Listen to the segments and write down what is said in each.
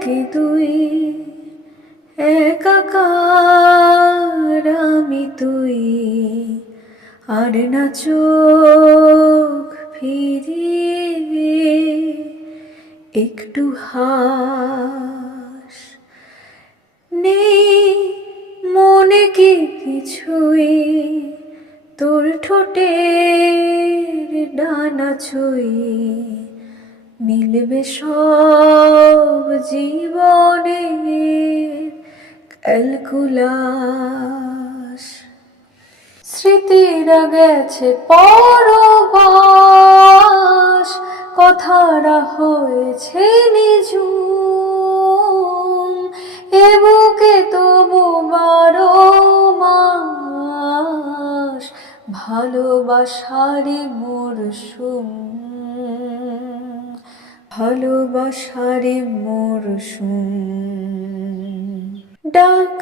কি তুই একাকার আমি তুই আর না চোখ ফিরিয়ে একটু হাস নেই মনে কি কিছুই তোর ঠোঁটের ডানা ছুঁই মিলবে সব জীবনের ক্যালকুলাস স্মৃতিরা গেছে পরবাস কথারা হয়েছে নিঝুম এ বুকে তবু 12 মাস ভালোবাসারে মরশুম ভালোবাসারে মরশুম ডাক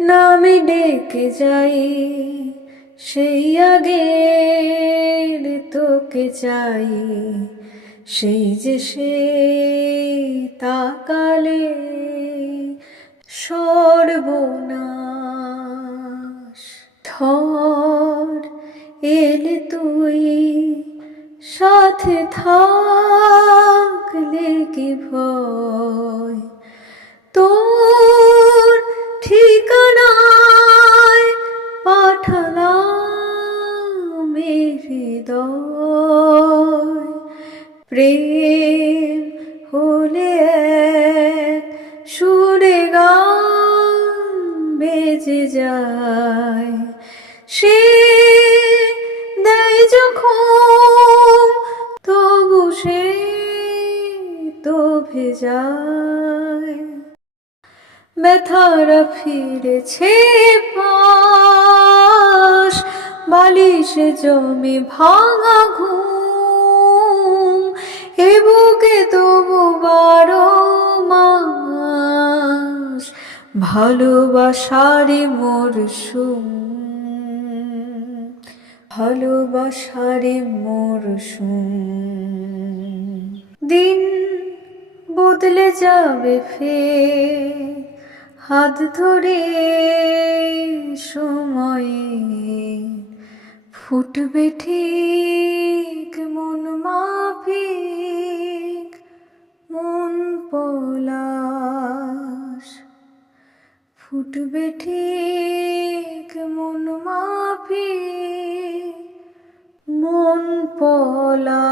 নামে ডেকে যাই সেই আগের তোকে চাই সেই যে সে তাকালে সর্বনাশ ঝড় এলে তুই সাথে থাকলে কি ভয় তোর ঠিকানায় পাঠালাম হৃদয় প্রেম হলে এক সুরে গান বেজে যায় সে দেয় যখন তবু সে তো ভেজায় ব্যথারা ফিরেছে পাশ বালিশে জমে ভাঙা ঘুম এ বুকে তবু 12 মাস ভালোবাসারে মরশুম ভালোবাসারে মরশুম দিন বদলে যাবে ফের হাত ধরে সময়ে ফুটবে ঠিক মন মাফিক মন পলাশ ফুটবে ঠিক মন মাফিক মন পলাশ